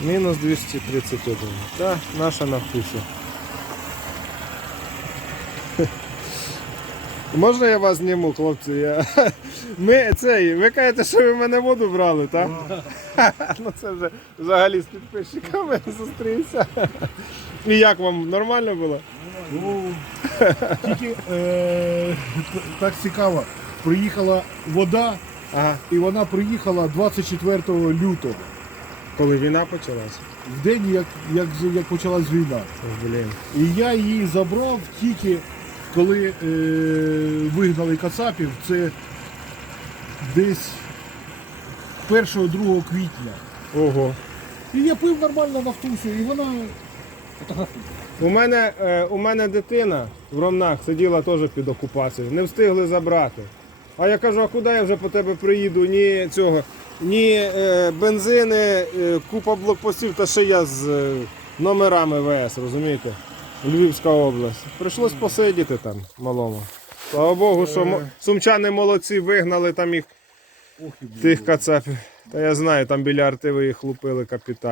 Мінус 231. Та, наша на вкусі. Можна я вас зніму, хлопці? Я... Ми, цей, ви кажете, що ви в мене воду брали, так? ну це вже взагалі з підписчиками зустрівся. І як вам нормально було? Ну, тільки е, так цікаво, приїхала вода, Ага. і вона приїхала 24 лютого, Коли війна почалася? в день, як, як, як почалась війна. Блін. І я її забрав тільки коли е, вигнали кацапів, це десь 1-2 квітня. Ого. І я пив нормально нафтусю, і вона фотографує. У мене, е, у мене дитина в Ромнах сиділа теж під окупацією, не встигли забрати. А я кажу, а куди я вже по тебе приїду? Ні цього, ні е, бензини, е, купа блокпостів, та ще я з е, номерами ВС, розумієте? Львівська область. Прийшлось посидіти там малому. Слава Богу, що сумчани молодці вигнали там їх тих кацапів. Та я знаю, там біля арти ви їх лупили капітально.